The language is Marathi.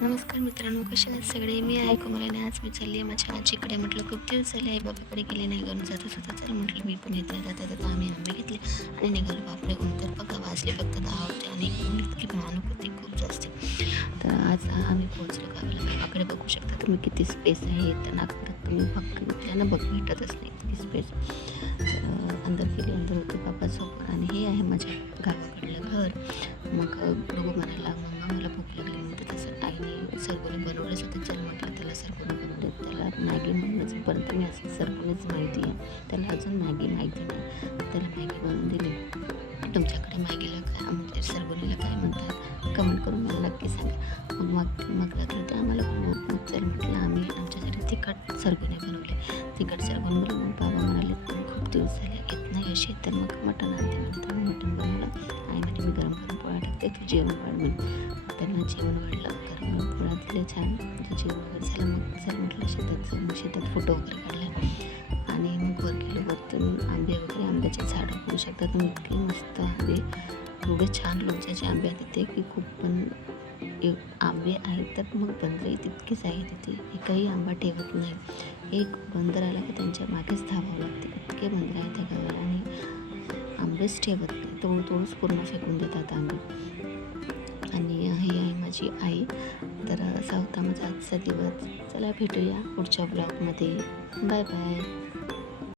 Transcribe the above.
नमस्कार मित्रांनो, कसे आहेत सगळे? मी आहे कोमल आणि आज मी चालली आहे माझ्या आजीकडे. म्हटलं खूप दिवस झाले आई बाबाकडे गेले नाही, घरून जाता जाता चल म्हटलं मी पण येते. जाता जाता आम्ही आंबे घेतले आणि निघालो. बापरे, ऊन तर बघा वाजले फक्त 10 होते आणि ऊन इतकी भयानक होती, खूप जास्त. तर आज आम्ही पोहोचलो गावाला. गावाकडे बघू शकता तुम्ही किती स्पेस आहे. तर नागपुरात तुम्ही फक्त त्यांना भेटतच नाही इतकी स्पेस. तर अंदर गेली, अंदर होते बाबासोबत आणि हे आहे माझ्या गावाकडलं घर. मग बघू म्हणाला, मम्मा मला भूक लागली म्हणते. तसं आईने सरगोणे बनवलेच होते. चल म्हटलं त्याला सरगोणे बनवले. त्याला मॅगी म्हणूनच परत मी असं सरगोणेच माहिती आहे, त्याला अजून मॅगी माहिती नाही. त्याला मॅगी बनवून दिली. तुमच्याकडे मॅगीला काय म्हणजे सरगोणीला काय म्हणतात कमेंट करून मला नक्की सांगा. मग लागलं ते आम्हाला खूप मग चल म्हटलं आम्ही आमच्यासाठी तिखट सरगोणे बनवले. तिखट सरगोणे बनवून बाबा म्हणाले खूप दिवस झाले येत नाही असे, तर मग मटण आणते म्हणतात. मटण बनवलं. आई म्हणजे मी गरम गरम पोळ्या टाकते, तू जेवण वाढ म्हणून. त्यांना जेवण वाढलं, गरम गरम पोळ्या दिले छान. म्हणजे जेवण वगैरे झालं. मग चल म्हटलं शेतात जाऊ. मग शेतात फोटो वगैरे काढला आणि मग वर गेलो. वरतून आंबे वगैरे, आंब्याचे झाडं बघू शकता तुम्ही, इतके मस्त आंबे, एवढे छान लोणच्याचे आंबे आहेत तिथे की खूप. पण आंबे आहेत तर मग बंदरही तितकेच आहे तिथे, एकही आंबा ठेवत नाही. एक बंदर आला की त्यांच्या मागेच धावावं लागते, इतके बंदर आहेत त्या गावाला आणि आंबेच ठेवत नाही, तोडूच पूर्ण फेकून देतात आंबे. आणि ही आहे माझी आई. तर असा होता माझा आजचा दिवस. चला भेटूया पुढच्या ब्लॉगमध्ये. Bye bye.